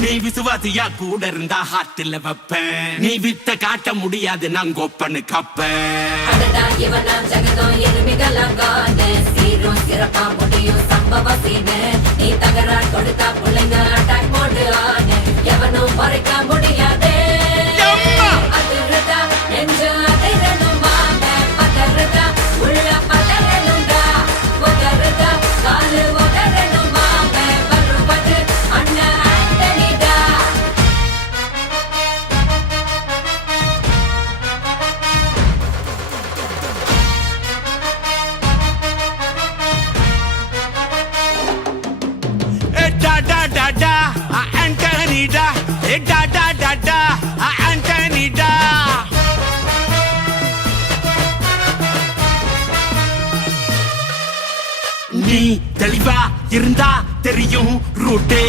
நீ விசுவாசியா கூட இருந்தா ஹார்ட்ல வைப்பேன். நீ வித்த காட்ட முடியாது நான் கோப்பன்னு கப்பேன். அடடா இவனா ஜகதம் எருமிகளாம் காணு சீரும் சிறப்பா முடியும் சம்பவ சீனு நீ தகராறு கொடுத்தா பிள்ளைங்க அட்டாக் மோடு ஆனு எவனும் மறைக்க முடியாதே அதிருதா நெஞ்சு அதிரணும் வாங்க பதறுதா உள்ள பதறணும்டா உதறுதா காலு உதறணும் வாங்க வருவது அண்ணன் ஆண்டனிடா. Da da da da, Anthony da. Da da da da, Anthony da. நீ தெளிவா இருந்தா தெரியும் ரூட்டே.